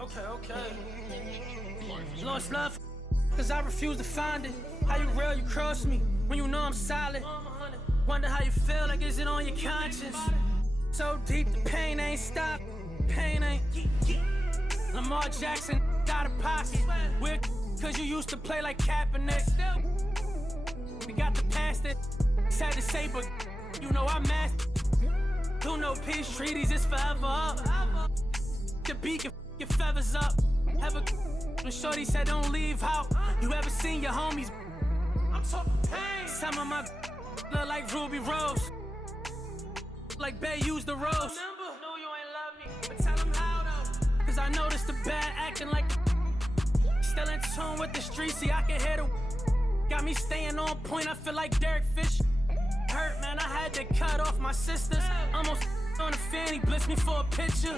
Okay. Lost love, cause I refuse to find it. How you real, you cross me, when you know I'm solid. Wonder how you feel, like is it on your conscience? So deep, the pain ain't stopped, pain ain't. Lamar Jackson, out of pocket. Weird, cause you used to play like Kaepernick. We got the past it, sad to say, but you know I'm mastered. Do no peace treaties, it's forever up. The beak your feathers up. Ever when Shorty said don't leave out. You ever seen your homies? I'm talking pain. Some of my look like Ruby Rose. Like Bay used the rose. No, you ain't love me, but tell them how though. Cause I noticed the bad acting like still in tune with the streets. See, I can hear the got me staying on point. I feel like Derek Fisher. Hurt, man, I had to cut off my sisters. Almost on the fanny, blitz me for a picture.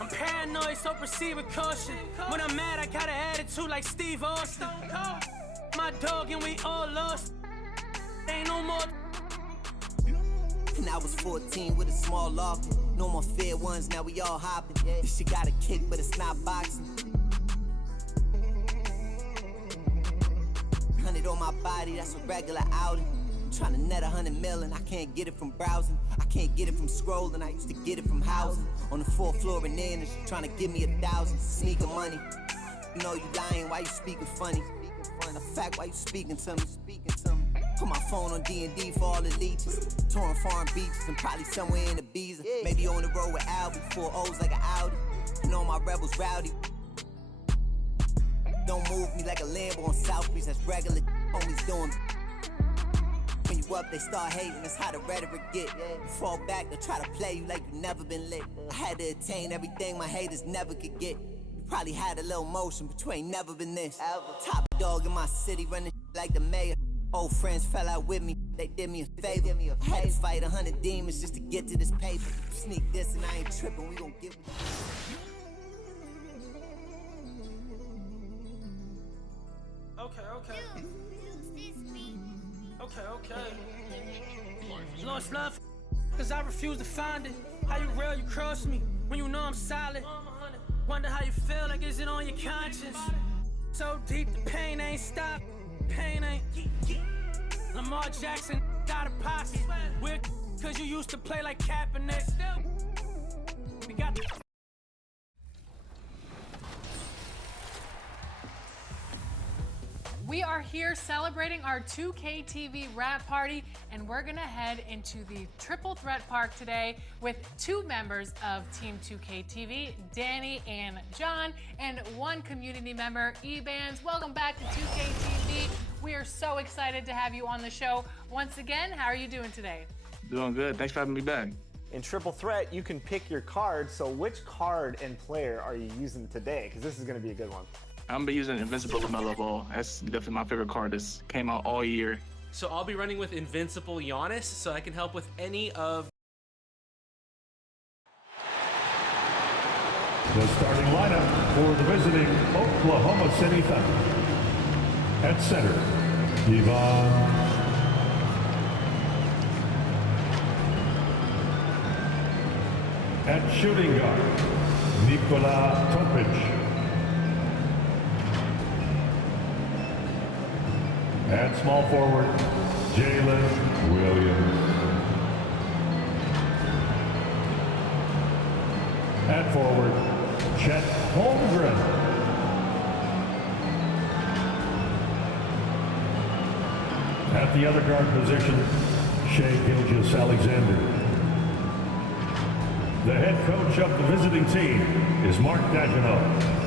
I'm paranoid, so proceed with caution. When I'm mad, I got an attitude like Steve Austin. My dog and we all lost. Ain't no more. And I was 14 with a small locket. No more fair ones, now we all hopping. This shit got a kick, but it's not boxing. 100 on my body, that's a regular outing. Trying to net 100 million, I can't get it from browsing. I can't get it from scrolling, I used to get it from housing. On the 4th floor in there, and she trying to give me 1,000. Sneaker money. You know you lying, why you speaking funny? The fact, why you speaking to me? Put my phone on D&D for all the leeches. Touring foreign beaches and probably somewhere in Ibiza. Maybe on the road with Albie, 4 O's like an Audi. You know my rebels rowdy. Don't move me like a Lambo on South Beach, that's regular. Homies doing. When you up, they start hating, that's how the rhetoric get. You fall back, they try to play you like you never been lit. I had to attain everything my haters never could get. You probably had a little motion, but you ain't never been this. Top dog in my city, running like the mayor. Old friends fell out with me, they did me a favor. I had to fight 100 demons just to get to this paper. Sneak this and I ain't tripping, we gon' get with Okay. Lost love, cause I refuse to find it. How you real, you cross me, when you know I'm solid. Wonder how you feel, like is it on your conscience? So deep, the pain ain't stopped, pain ain't. Lamar Jackson, out of pocket. Weird, cause you used to play like Kaepernick. We got the We are here celebrating our 2K TV wrap party, and we're gonna head into the Triple Threat Park today with 2 members of Team 2K TV, Danny and John, and 1 community member, Ebans. Welcome back to 2K TV. We are so excited to have you on the show once again. How are you doing today? Doing good. Thanks for having me back. In Triple Threat, you can pick your card. So which card and player are you using today? Because this is going to be a good one. I'm gonna be using Invincible LaMelo Ball. That's definitely my favorite card. This came out all year. So I'll be running with Invincible Giannis, so I can help with any of. The starting lineup for the visiting Oklahoma City Thunder. At center, Yvonne. At shooting guard, Nikola Topic. At small forward, Jalen Williams. At forward, Chet Holmgren. At the other guard position, Shai Gilgeous-Alexander. The head coach of the visiting team is Mark Daigneault.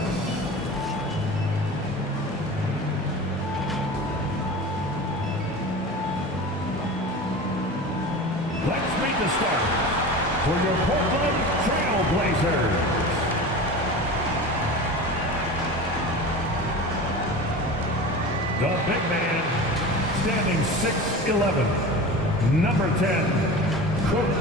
Let's meet the starters for your Portland Trail Blazers. The big man, standing 6'11", number 10, Cook.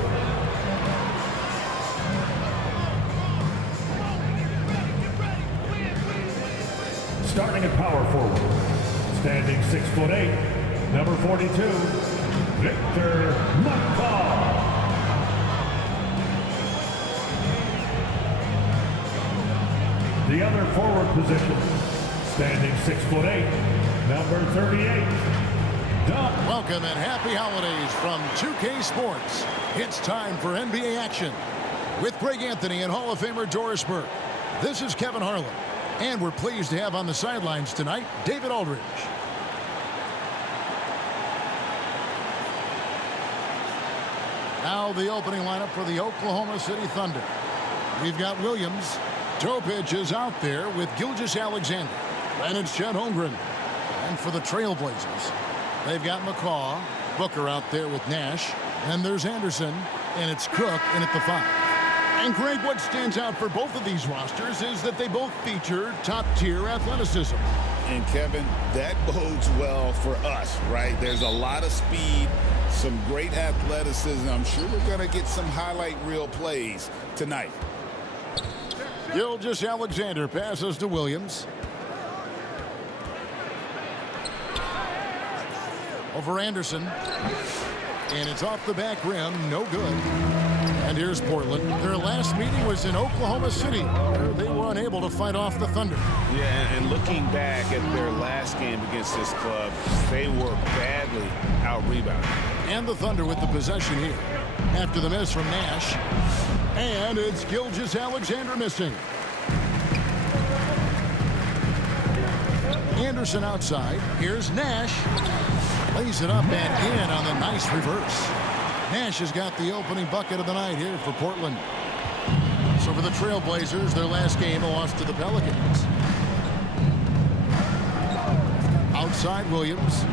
Starting at power forward, standing 6'8", number 42, Victor McCall. the other forward position, standing 6'8", number 38, Don. Welcome and happy holidays from 2K Sports. It's time for NBA action with Greg Anthony and Hall of Famer Doris Burke. This is Kevin Harlan, and we're pleased to have on the sidelines tonight David Aldridge. Now the opening lineup for the Oklahoma City Thunder. We've got Williams. Topic is out there with Gilgeous-Alexander. And it's Chet Holmgren. And for the Trailblazers, they've got McCaw. Booker out there with Nash. And there's Anderson. And it's Cook in at the 5. And Greg, what stands out for both of these rosters is that they both feature top-tier athleticism. And Kevin, that bodes well for us, right? There's a lot of speed, some great athleticism. I'm sure we're going to get some highlight reel plays tonight. Gilgeous-Alexander passes to Williams. Over Anderson. And it's off the back rim. No good. And here's Portland. Their last meeting was in Oklahoma City, where they were unable to fight off the Thunder. Yeah, and looking back at their last game against this club, they were badly out-rebounded. And the Thunder with the possession here. After the miss from Nash. And it's Gilgeous-Alexander missing. Anderson outside. Here's Nash. Lays it up and in on the nice reverse. Nash has got the opening bucket of the night here for Portland. So for the Trailblazers, their last game, a loss to the Pelicans. Outside Williams.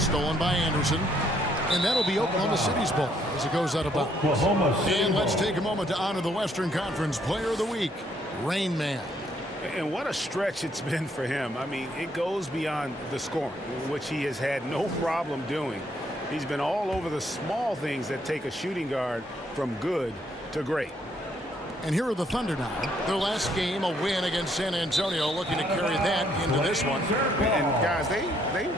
Stolen by Anderson. And that'll be Oklahoma City's ball as it goes out of bounds. Oklahoma City And let's ball. take a moment to honor the Western Conference Player of the Week, Rain Man. And what a stretch it's been for him. I mean, it goes beyond the scoring, which he has had no problem doing. He's been all over the small things that take a shooting guard from good to great. And here are the Thunder now. Their last game, a win against San Antonio, looking to carry that into this one. And guys, they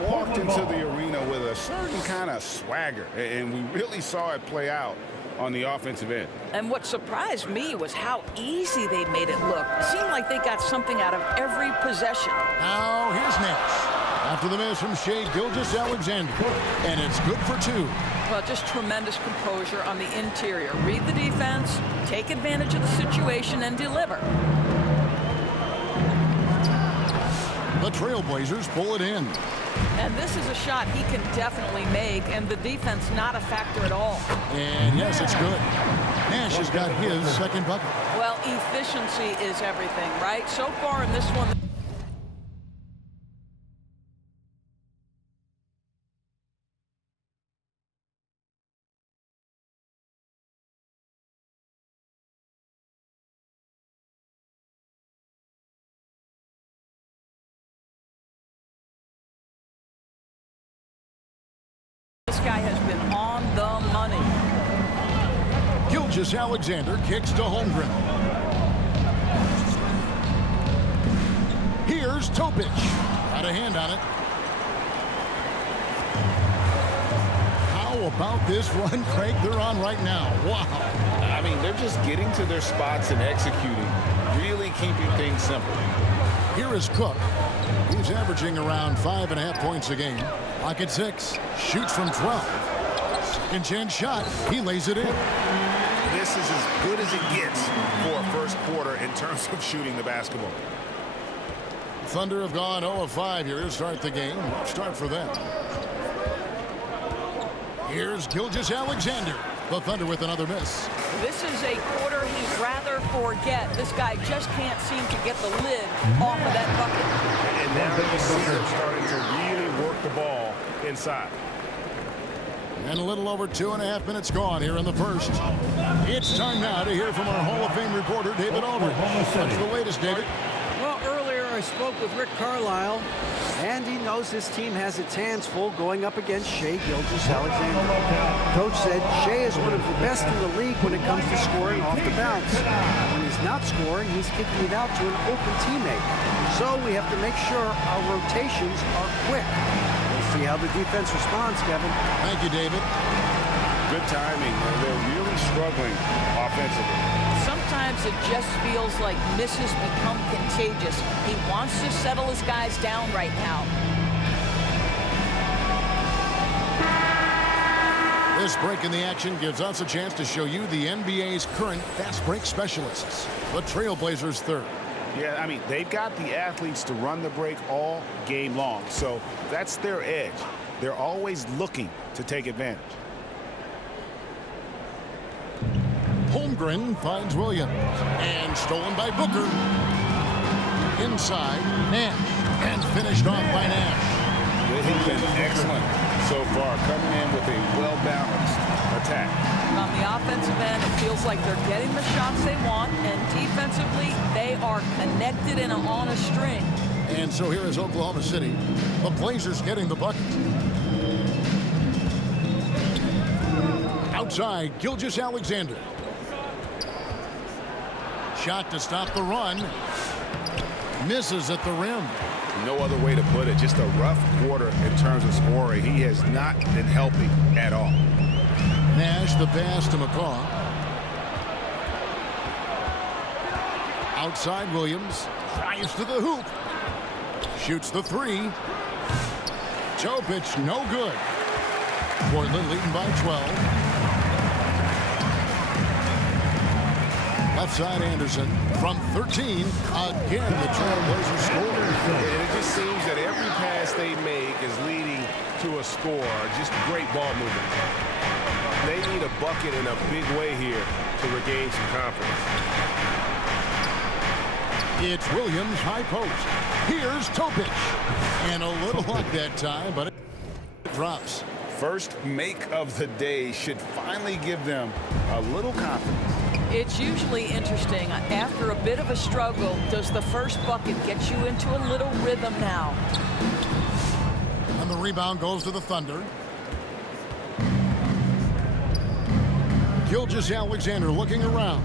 walked into the arena with a certain kind of swagger, and we really saw it play out on the offensive end. And what surprised me was how easy they made it look. It seemed like they got something out of every possession. Now here's Nash. After the miss from Shai Gilgeous-Alexander. And it's good for 2. Well, just tremendous composure on the interior. Read the defense, take advantage of the situation, and deliver. The Trailblazers pull it in. And this is a shot he can definitely make, and the defense not a factor at all. And yes, it's good. Nash has got his second bucket. Well, efficiency is everything, right? So far in this one. This guy has been on the money. Gilgeous-Alexander kicks to Holmgren. Here's Topic. Got a hand on it. How about this run, Craig, they're on right now? Wow. I mean, they're just getting to their spots and executing, really keeping things simple. Here is Cook. He's averaging around 5.5 points a game. Pocket 6. Shoots from 12. Second chance shot. He lays it in. This is as good as it gets for a first quarter in terms of shooting the basketball. Thunder have gone 0 of 5 here to start the game. Start for them. Here's Gilgeous-Alexander. The Thunder with another miss. This is a quarter he'd rather forget. This guy just can't seem to get the lid off of that bucket. And now you see them starting to really work the ball inside. And a little over 2.5 minutes gone here in the first. It's time now to hear from our Hall of Fame reporter, David Aldridge. What's the latest, David? Well, earlier I spoke with Rick Carlisle, and he knows his team has its hands full going up against Shai Gilgeous-Alexander. Coach said Shai is one of the best in the league when it comes to scoring off the bounce. When he's not scoring, he's kicking it out to an open teammate. So we have to make sure our rotations are quick. We'll see how the defense responds, Kevin. Thank you, David. Good timing. They're really struggling offensively. Sometimes it just feels like misses become contagious. He wants to settle his guys down right now. This break in the action gives us a chance to show you the NBA's current fast break specialists. The Trailblazers third. Yeah, I mean, they've got the athletes to run the break all game long. So that's their edge. They're always looking to take advantage. Holmgren finds Williams. And stolen by Booker. Inside, Nash. And finished off by Nash. They've been excellent so far, coming in with a well-balanced attack. On the offensive end, it feels like they're getting the shots they want, and defensively, they are connected and on a string. And so here is Oklahoma City. The Blazers getting the bucket. Outside, Gilgeous-Alexander. Shot to stop the run. Misses at the rim. No other way to put it. Just a rough quarter in terms of scoring. He has not been helping at all. Nash the pass to McCaw. Outside Williams. Drives to the hoop. Shoots the three. Topic no good. Portland leading by 12. Left side Anderson from 13. Again, the Trailblazers score. And it just seems that every pass they make is leading to a score. Just great ball movement. They need a bucket in a big way here to regain some confidence. It's Williams high post. Here's Topic. And a little luck that time, but it drops. First make of the day should finally give them a little confidence. It's usually interesting. After a bit of a struggle, does the first bucket get you into a little rhythm now? And the rebound goes to the Thunder. Gilgeous-Alexander looking around.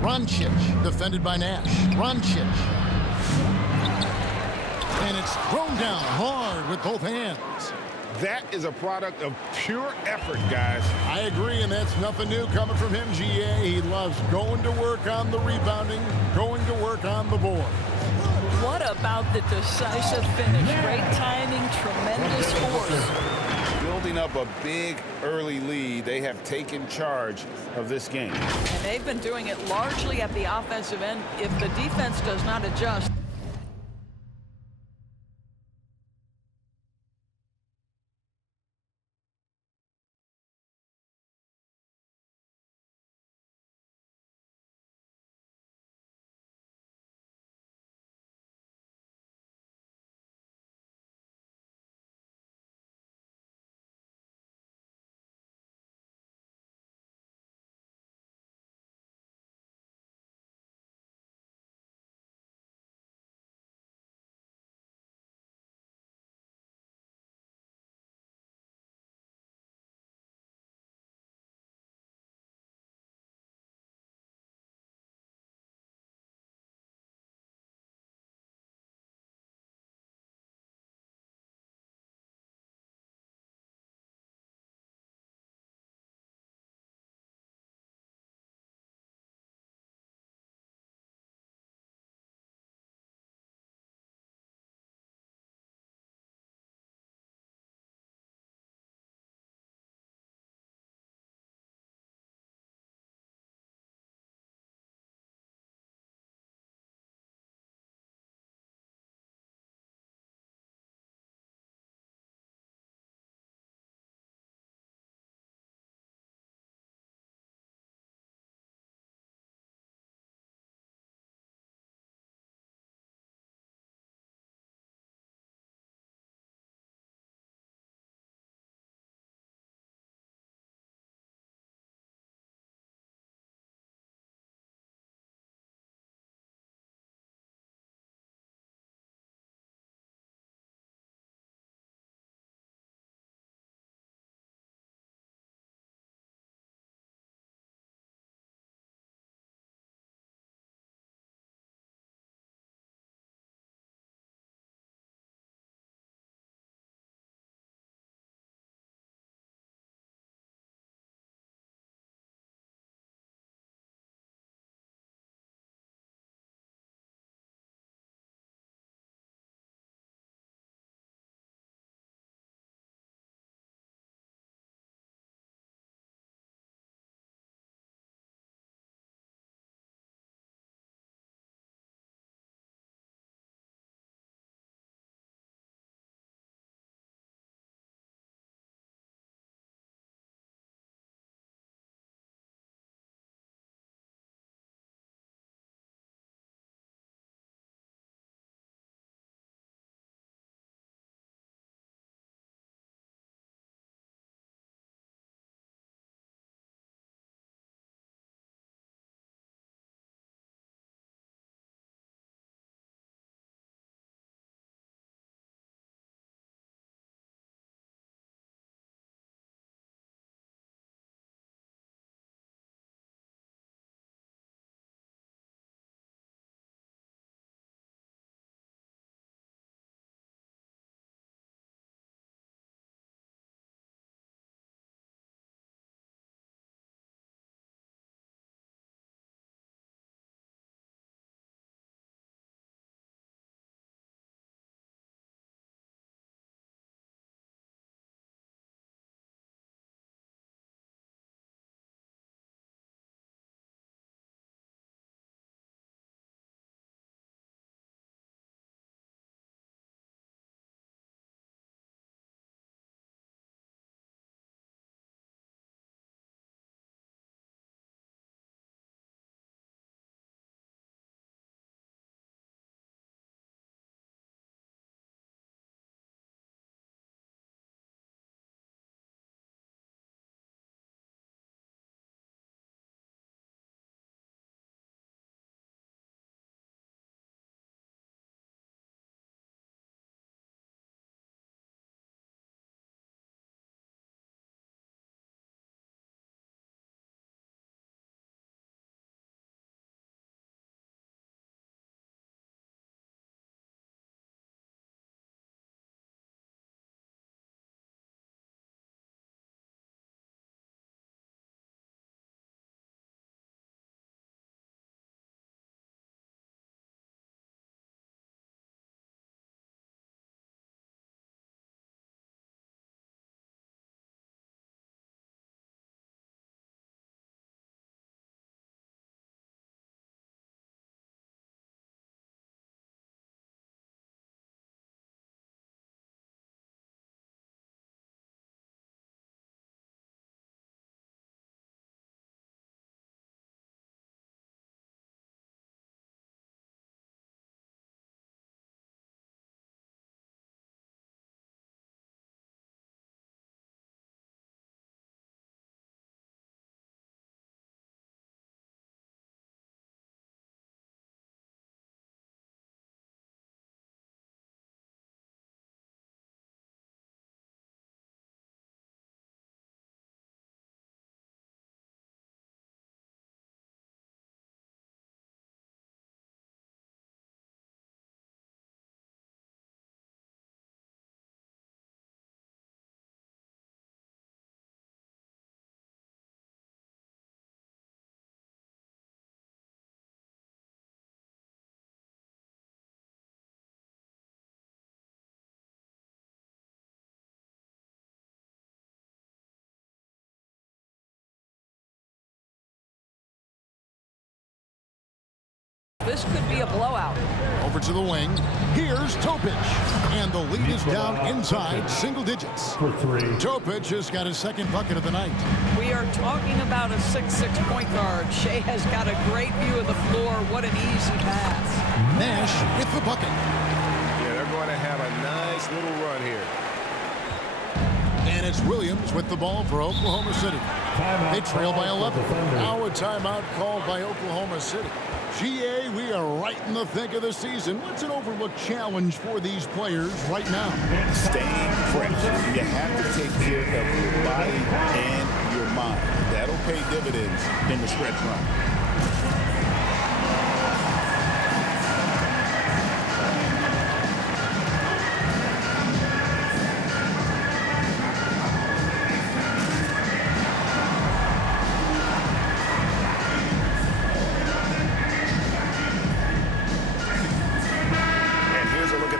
Roncic defended by Nash. Roncic. And it's thrown down hard with both hands. That is a product of pure effort, guys. I agree, and that's nothing new coming from him, GA. He loves going to work on the rebounding, going to work on the board. What about the decisive finish? Great timing, tremendous force. Building up a big early lead, they have taken charge of this game. And they've been doing it largely at the offensive end. If the defense does not adjust, This could be a blowout. Over to the wing. Here's Topic. And the lead is down inside single digits. For 3. Topic has got his second bucket of the night. We are talking about a 6'6" point guard. Shea has got a great view of the floor. What an easy pass. Nash with the bucket. Yeah, they're going to have a nice little run here. And it's Williams with the ball for Oklahoma City. They trail by 11. Now a timeout called by Oklahoma City. GA, we are right in the thick of the season. What's an overlooked challenge for these players right now? Staying fresh. You have to take care of your body and your mind. That'll pay dividends in the stretch run.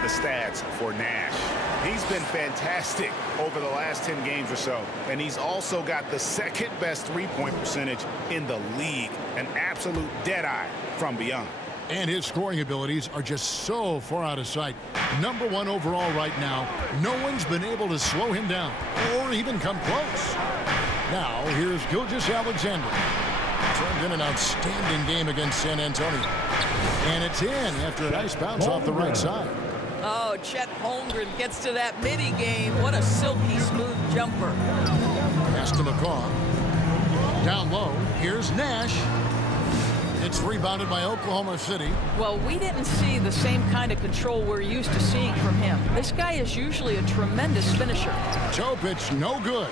Stats for Nash. He's been fantastic over the last 10 games or so, and he's also got the second best three-point percentage in the league. An absolute dead-eye from beyond. And his scoring abilities are just so far out of sight. #1 overall right now. No one's been able to slow him down or even come close. Now here's Gilgeous-Alexander. Turned in an outstanding game against San Antonio. And it's in after a nice bounce off the right side. Oh, Chet Holmgren gets to that midi game. What a silky smooth jumper. Pass to McCaw. Down low. Here's Nash. It's rebounded by Oklahoma City. Well, we didn't see the same kind of control we're used to seeing from him. This guy is usually a tremendous finisher. Topic, no good.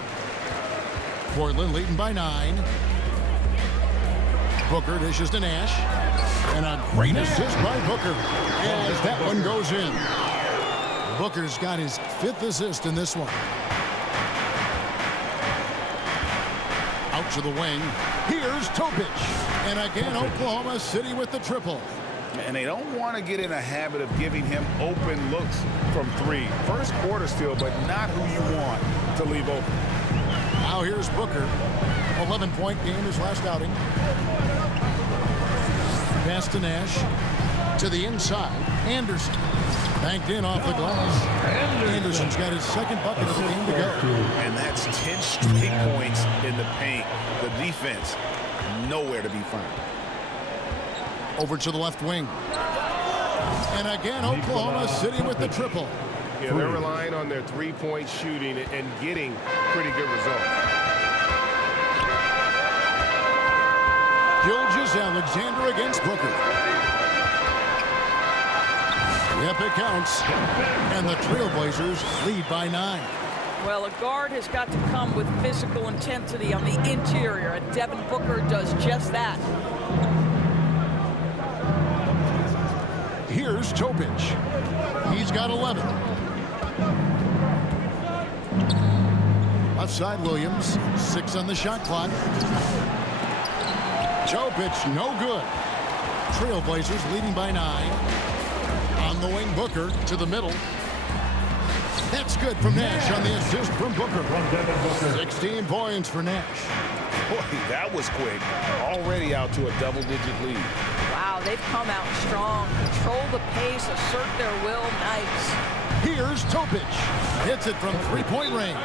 Portland leading by 9. Booker dishes to Nash. And a great assist by Booker as that one goes in. Booker's got his 5th assist in this one. Out to the wing. Here's Topic. And again, Oklahoma City with the triple. And they don't want to get in a habit of giving him open looks from 3. First quarter still, but not who you want to leave open. Now here's Booker. 11-point game his last outing. Pass to Nash. To the inside. Anderson. Banked in off the glass. Anderson's got his second bucket of the game to go. And that's 10 straight points in the paint. The defense, nowhere to be found. Over to the left wing. And again, Oklahoma City with the triple. Yeah, they're relying on their three-point shooting and getting pretty good results. Gilgeous-Alexander against Booker. Yep, it counts. And the Trailblazers lead by 9. Well, a guard has got to come with physical intensity on the interior, and Devin Booker does just that. Here's Topic. He's got 11. Left side, Williams. 6 on the shot clock. Topic, no good. Trailblazers leading by 9. On the wing, Booker to the middle. That's good from Nash on the assist from Booker. 16 points for Nash. Boy, that was quick. Already out to a double-digit lead. Wow, they've come out strong. Control the pace, assert their will. Nice. Here's Topic. Hits it from 3-point range.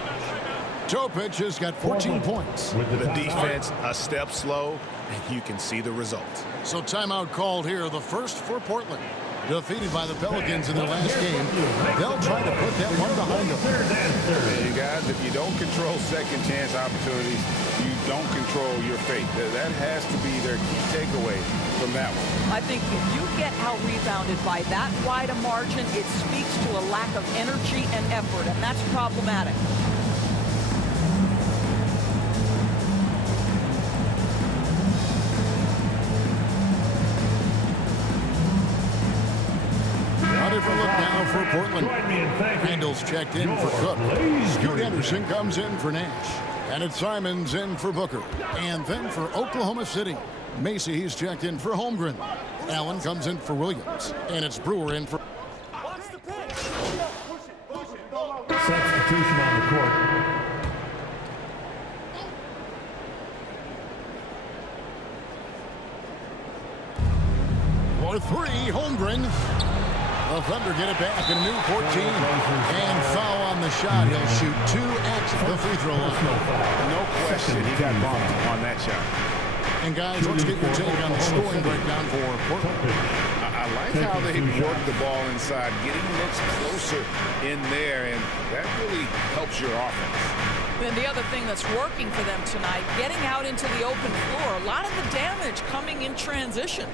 Topic has got 14 points. The defense a step slow, and you can see the results. So timeout called here, the first for Portland. Defeated by the Pelicans in their last game. They'll try to put that one behind them. You guys, if you don't control second chance opportunities, you don't control your fate. That has to be their key takeaway from that one. I think if you get out-rebounded by that wide a margin, it speaks to a lack of energy and effort, and that's problematic. Different look now for Portland. Randall's checked in for Cook. Scoot Henderson comes in for Nash. And it's Simons in for Booker. And then for Oklahoma City, Macy, he's checked in for Holmgren. Allen comes in for Williams. And it's Brewer in for... Substitution on the court. three, Holmgren. The Thunder get it back in a new 14. And foul on the shot. He'll shoot 2 at the free throw line. No question he got bumped on that shot. And guys, let's get your take on the scoring breakdown for Portland. I like how they work the ball inside, getting looks closer in there, and that really helps your offense. And the other thing that's working for them tonight, getting out into the open floor. A lot of the damage coming in transition.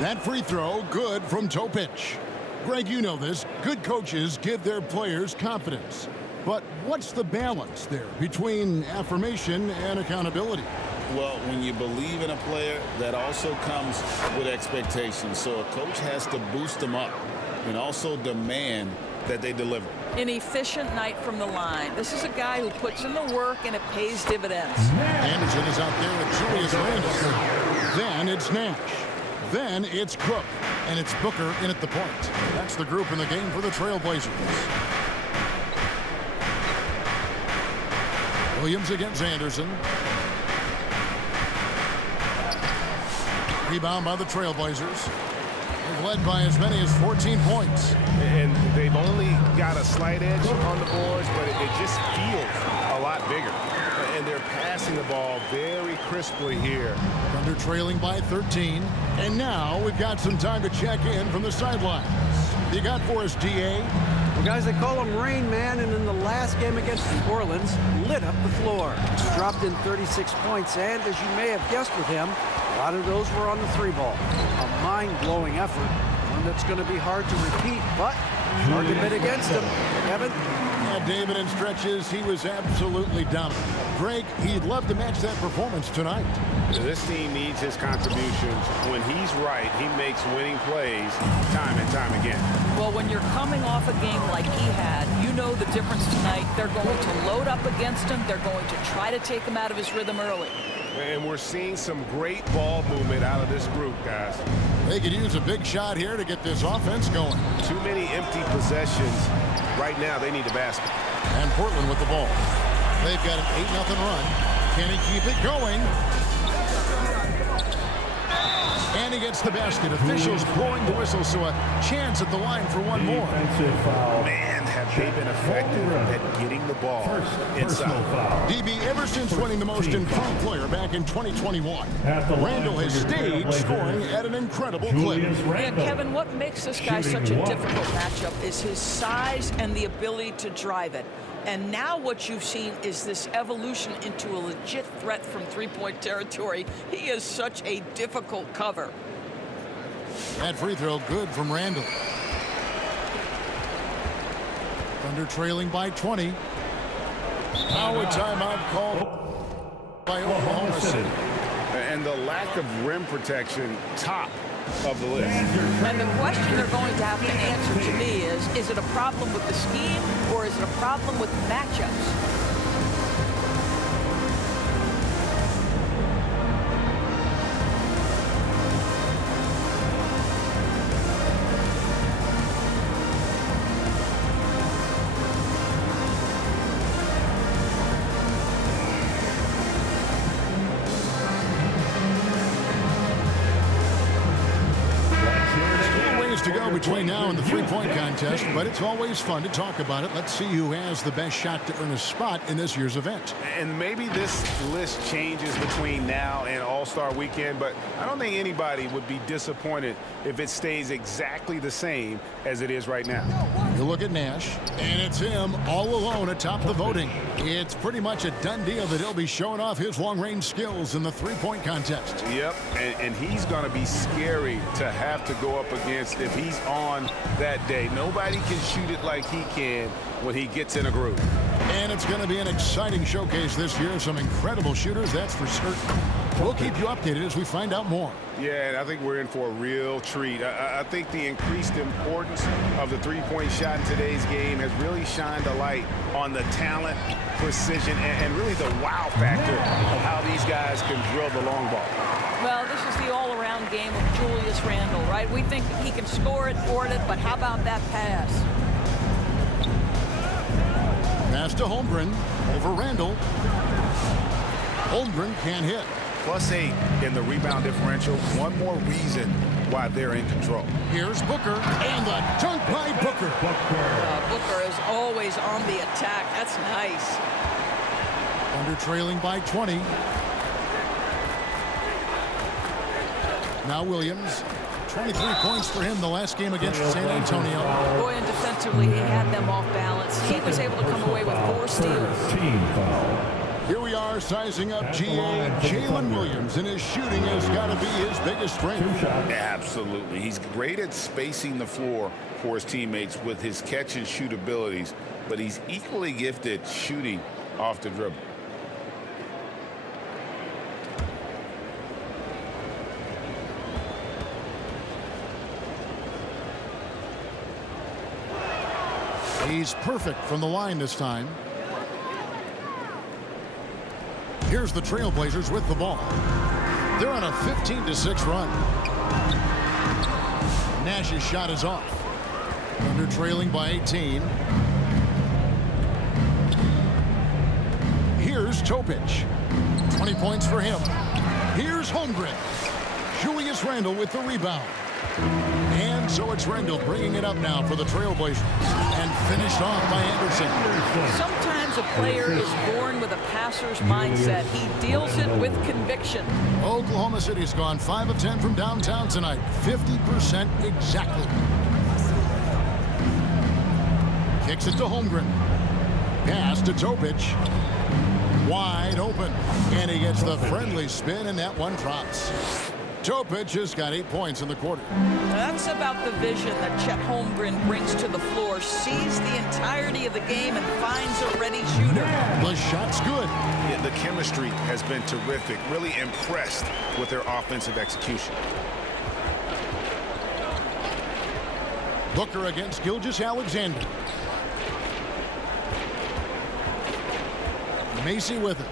That free throw, good from Topic. Greg, you know this. Good coaches give their players confidence. But what's the balance there between affirmation and accountability? Well, when you believe in a player, that also comes with expectations. So a coach has to boost them up and also demand that they deliver. An efficient night from the line. This is a guy who puts in the work and it pays dividends. Anderson is out there with Julius Randle. Then it's Nash. Then it's Cook. And it's Booker in at the point. That's the group in the game for the Trailblazers. Williams against Anderson. Rebound by the Trailblazers. They've led by as many as 14 points. And they've only got a slight edge on the boards, but it just feels a lot bigger. And they're passing the ball very crisply here. Thunder trailing by 13. And now we've got some time to check in from the sidelines. You got for us, DA? Well, guys, they call him Rain Man, and in the last game against New Orleans, lit up the floor. He's dropped in 36 points, and as you may have guessed with him, a lot of those were on the 3-ball. A mind-blowing effort, one that's going to be hard to repeat, but hard to bet against him. Kevin? Yeah, David, in stretches, he was absolutely dominant. Greg, he'd love to match that performance tonight. This team needs his contributions. When he's right, he makes winning plays time and time again. Well, when you're coming off a game like he had, you know the difference tonight. They're going to load up against him. They're going to try to take him out of his rhythm early. And we're seeing some great ball movement out of this group, guys. They could use a big shot here to get this offense going. Too many empty possessions. Right now, they need a basket. And Portland with the ball. They've got an 8-0 run. Can he keep it going? And he gets the basket. Officials blowing the whistle, so a chance at the line for one more. Man, have they been effective at getting the ball inside. DB, ever since winning the most improved player back in 2021, Randall has stayed scoring at an incredible clip. Yeah, Kevin, what makes this guy such a difficult matchup is his size and the ability to drive it. And now what you've seen is this evolution into a legit threat from three-point territory. He is such a difficult cover. That free throw good from Randall. Thunder trailing by 20. Now a timeout called by Oklahoma City. And the lack of rim protection, top of the list. And the question they're going to have to answer to me is it a problem with the scheme or is it a problem with matchups? To go between now and the three-point contest, but it's always fun to talk about it. Let's see who has the best shot to earn a spot in this year's event. And maybe this list changes between now and All-Star Weekend, but I don't think anybody would be disappointed if it stays exactly the same as it is right now. You look at Nash, and it's him all alone atop the voting. It's pretty much a done deal that he'll be showing off his long-range skills in the three-point contest. Yep, and he's going to be scary to have to go up against if he's on that day. Nobody can shoot it like he can when he gets in a groove. And it's going to be an exciting showcase this year. Some incredible shooters, that's for certain. We'll keep you updated as we find out more. Yeah, and I think we're in for a real treat. I think the increased importance of the three-point shot in today's game has really shined a light on the talent, precision, and really the wow factor of how these guys can drill the long ball. Well, this is the all-around game of Julius Randle, right? We think he can score it, board it, but how about that pass? Pass to Holmgren over Randall. Holmgren can't hit. +8 in the rebound differential. One more reason why they're in control. Here's Booker, and the dunk by Booker. Booker is always on the attack. That's nice. Thunder trailing by 20. Now Williams. 23 points for him the last game against San Antonio. Boy, and defensively, he had them off balance. He was able to come away with 4 steals. Team foul. Here we are sizing up GA Jalen Williams, and his shooting has got to be his biggest strength. Absolutely. He's great at spacing the floor for his teammates with his catch and shoot abilities, but he's equally gifted shooting off the dribble. He's perfect from the line this time. Here's the Trailblazers with the ball. They're on a 15-6 run. Nash's shot is off. Thunder trailing by 18. Here's Topic. 20 points for him. Here's Holmgren. Julius Randle with the rebound. And so it's Randle bringing it up now for the Trailblazers. And finished off by Anderson. Sometimes a player is born with a passer's mindset. He deals it with conviction. Oklahoma City's gone 5 of 10 from downtown tonight. 50% exactly. Kicks it to Holmgren. Pass to Topic. Wide open. And he gets the friendly spin, and that one drops. Topic has got 8 points in the quarter. That's about the vision that Chet Holmgren brings to the floor. Sees the entirety of the game and finds a ready shooter. The shot's good. Yeah, the chemistry has been terrific. Really impressed with their offensive execution. Booker against Gilgeous-Alexander. Macy with it.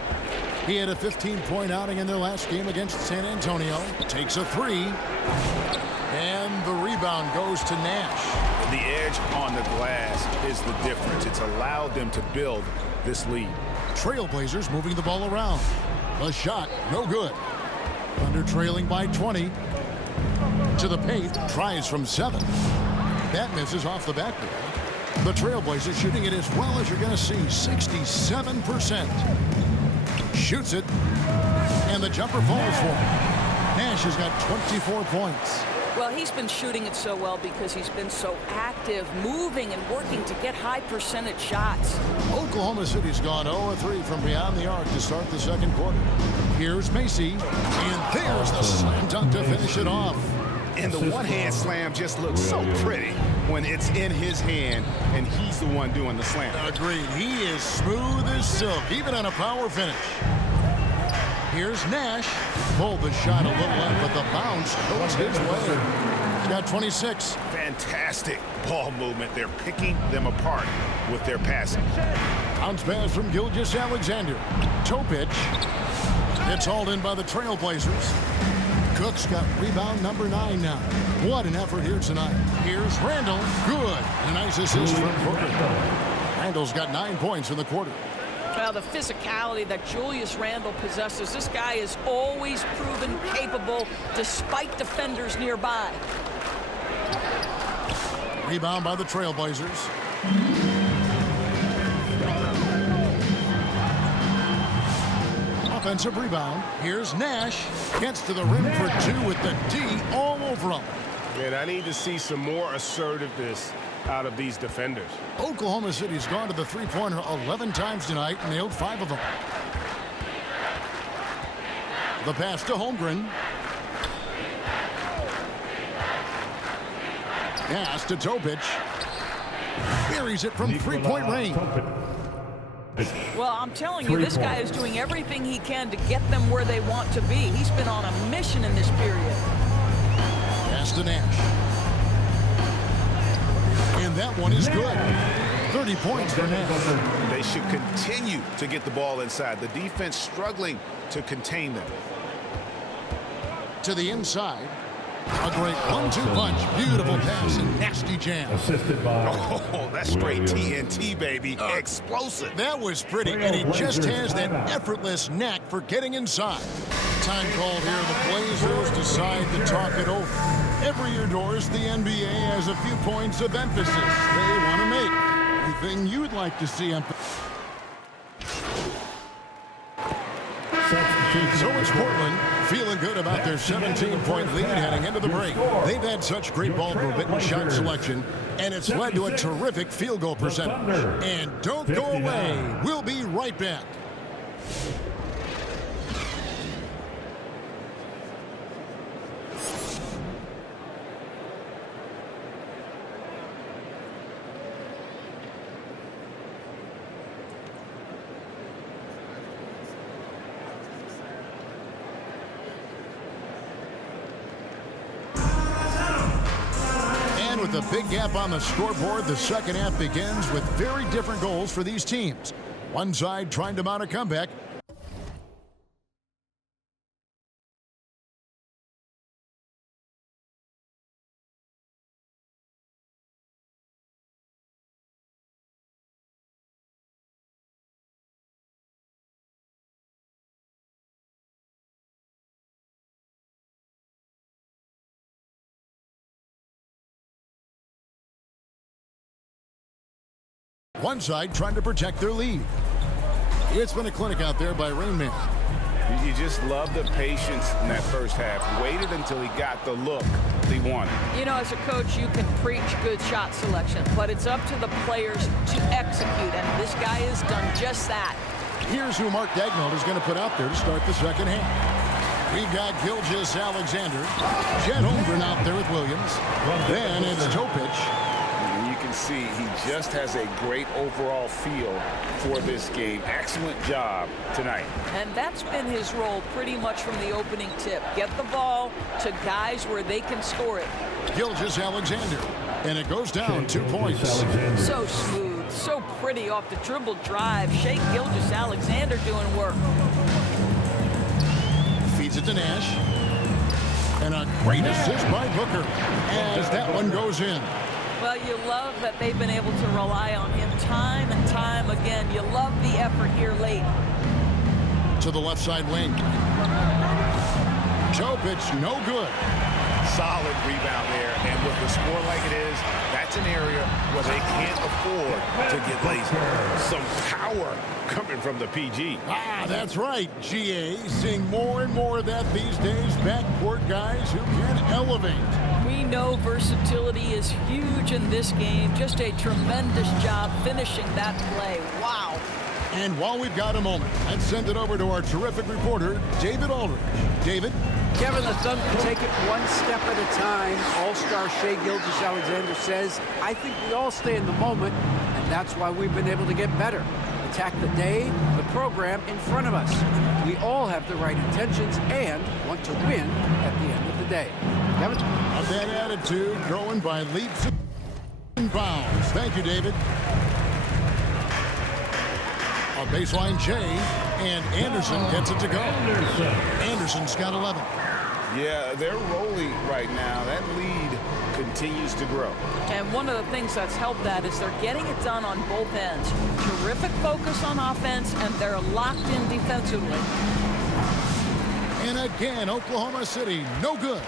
He had a 15-point outing in their last game against San Antonio. Takes a 3. And the rebound goes to Nash. The edge on the glass is the difference. It's allowed them to build this lead. Trailblazers moving the ball around. The shot, no good. Thunder trailing by 20. To the paint, tries from 7. That misses off the backboard. The Trailblazers shooting it as well as you're going to see, 67%. Shoots it, and the jumper falls for him. Nash has got 24 points. Well, he's been shooting it so well because he's been so active, moving and working to get high percentage shots. Oklahoma City's gone 0-3 from beyond the arc to start the second quarter. Here's Macy, and there's the slam dunk to finish it off. And the one-hand slam just looks so pretty when it's in his hand and he's the one doing the slam. Agreed. He is smooth as silk, even on a power finish. Here's Nash. Pulled the shot a little left, but the bounce goes his way. He's got 26. Fantastic ball movement. They're picking them apart with their passing. Bounce pass from Gilgeous-Alexander. Topic. It's hauled in by the Trailblazers. Cook's got rebound number 9 now. What an effort here tonight. Here's Randle. Good. And a nice assist from Booker. Randle's got 9 points in the quarter. Well, the physicality that Julius Randle possesses, this guy is always proven capable despite defenders nearby. Rebound by the Trailblazers. Offensive rebound. Here's Nash. Gets to the rim for 2 with the D all over him. And I need to see some more assertiveness out of these defenders. Oklahoma City's gone to the three-pointer 11 times tonight, nailed 5 of them. The pass to Holmgren. Pass to Topic. Buries it from three-point range. Well, I'm telling you, this guy is doing everything he can to get them where they want to be. He's been on a mission in this period. Pass to Nash. And that one is good. 30 points for Nash. They should continue to get the ball inside. The defense struggling to contain them. To the inside. A great 1-2 punch. Beautiful pass and nasty jam. Assisted by Oh, that's straight TNT, baby. Explosive. That was pretty, and he just has that effortless knack for getting inside. Time called here. The Blazers decide to talk it over. Every year, Doris, the NBA has a few points of emphasis they want to make. Anything you'd like to see emphasized? So it's Portland feeling good about their 17-point lead heading into the break. They've had such great ball movement and shot selection, and it's led to a terrific field goal percentage. And don't go away. We'll be right back. With a big gap on the scoreboard, the second half begins with very different goals for these teams. One side trying to mount a comeback. One side trying to protect their lead. It's been a clinic out there by Rain Man. You just love the patience in that first half. Waited until he got the look he wanted. You know, as a coach, you can preach good shot selection, but it's up to the players to execute, and this guy has done just that. Here's who Mark Daigneault is going to put out there to start the second half. We've got Gilgeous-Alexander, Chet Holmgren out there with Williams. Then it's Topic. You can see he just has a great overall feel for this game. Excellent job tonight. And that's been his role pretty much from the opening tip. Get the ball to guys where they can score it. Gilgeous-Alexander, and it goes down 2 points. So smooth, so pretty off the dribble drive. Shai Gilgeous-Alexander doing work. Feeds it to Nash. And a great assist by Booker as that one goes in. Well, you love that they've been able to rely on him time and time again. You love the effort here late. To the left side wing. Topic, no good. Solid rebound there, and with the score like it is, that's an area where they can't afford to get lazy. Some power coming from the PG. That's right, GA. Seeing more and more of that these days. Backcourt guys who can elevate. We know versatility is huge in this game. Just a tremendous job finishing that play. Wow. And while we've got a moment, let's send it over to our terrific reporter, David Aldridge. David? Kevin, the Thunder take it one step at a time. All-star Shai Gilgeous-Alexander says, I think we all stay in the moment, and that's why we've been able to get better. Attack the day, the program in front of us. We all have the right intentions and want to win at the end of the day. Kevin? Of that attitude growing by leaps and bounds. Thank you, David. A baseline Jay, and Anderson gets it to go. Anderson's got 11. Yeah, they're rolling right now. That lead continues to grow. And one of the things that's helped that is they're getting it done on both ends. Terrific focus on offense, and they're locked in defensively. And again, Oklahoma City, no good.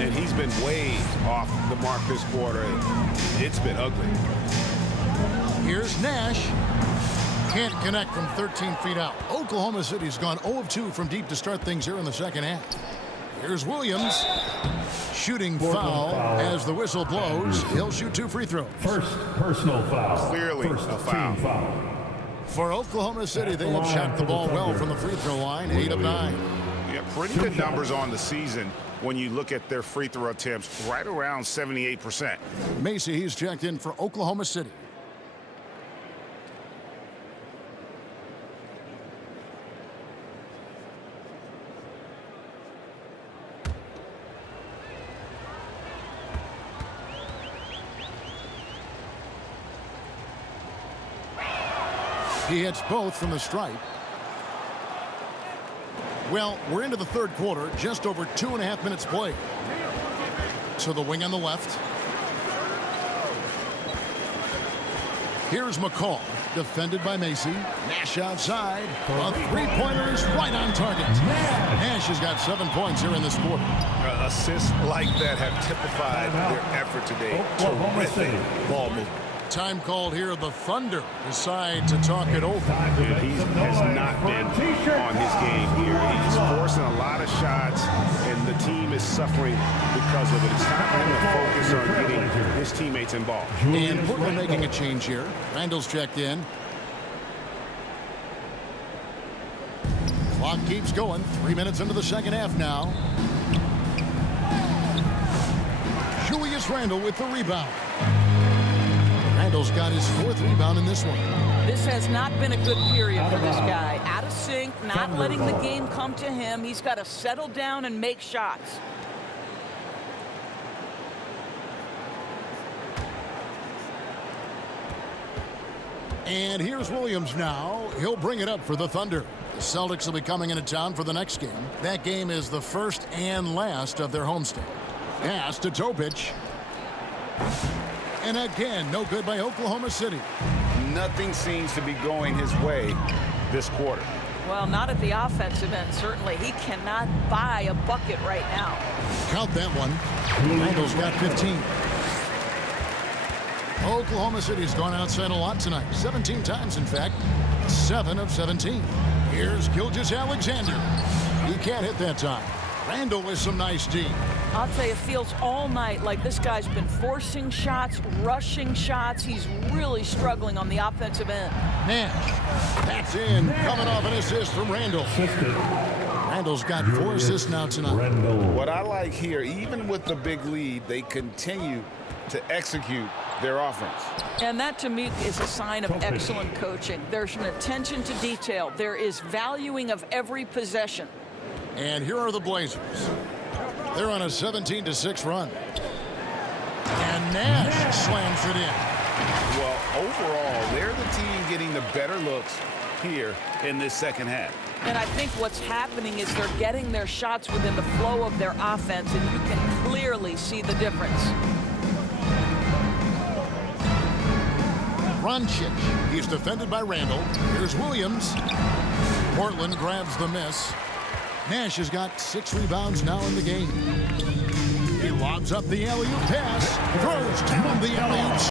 And he's been way off the mark this quarter. It's been ugly. Here's Nash. Can't connect from 13 feet out. Oklahoma City's gone 0 of 2 from deep to start things here in the second half. Here's Williams. Shooting foul as the whistle blows. He'll shoot 2 free throws. First personal foul. Clearly a foul. For Oklahoma City, they have shot the ball well from the free throw line, 8 of 9. Yeah, pretty good numbers on the season when you look at their free throw attempts, right around 78%. Macy, he's checked in for Oklahoma City. He hits both from the stripe. Well, we're into the third quarter, just over 2.5 minutes played. to the wing on the left. Here's McCall, defended by Macy. Nash outside. A three-pointer is right on target. Nash has got 7 points here in this quarter. Assists like that have typified their effort today. Terrific ball movement. Time called here. The Thunder decide to talk it over. And he has not been on his game here. He's forcing a lot of shots, and the team is suffering because of it. It's time for him to focus on getting his teammates involved. And Portland making a change here. Randall's checked in. Clock keeps going. 3 minutes into the second half now. Julius Randle with the rebound. Randall's got his 4th rebound in this one. This has not been a good period for this guy. Out of sync, not letting the game come to him. He's got to settle down and make shots. And here's Williams now. He'll bring it up for the Thunder. The Celtics will be coming into town for the next game. That game is the first and last of their homestand. Pass to Topic. And again, no good by Oklahoma City. Nothing seems to be going his way this quarter. Well, not at the offensive end, certainly. He cannot buy a bucket right now. Count that one. Randall's got 15. Oklahoma City's gone outside a lot tonight. 17 times, in fact. 7 of 17. Here's Gilgeous-Alexander. He can't hit that time. Randall with some nice D. I'll tell you, it feels all night like this guy's been forcing shots, rushing shots. He's really struggling on the offensive end. Nash. That's in. Coming off an assist from Randall. Randall's got 4 assists now tonight. What I like here, even with the big lead, they continue to execute their offense. And that, to me, is a sign of excellent coaching. There's an attention to detail. There is valuing of every possession. And here are the Blazers. They're on a 17-6 run. And Nash slams it in. Well, overall, they're the team getting the better looks here in this second half. And I think what's happening is they're getting their shots within the flow of their offense, and you can clearly see the difference. Roncic. He's defended by Randall. Here's Williams. Portland grabs the miss. Nash has got 6 rebounds now in the game. He lobs up the alley-oop pass. Throws down the alley-oop.